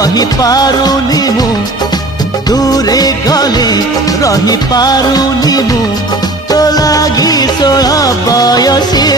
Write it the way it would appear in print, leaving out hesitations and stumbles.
रही पारुनी मु दूरे गले रही पारुनी मु तो लागी 16 बयसी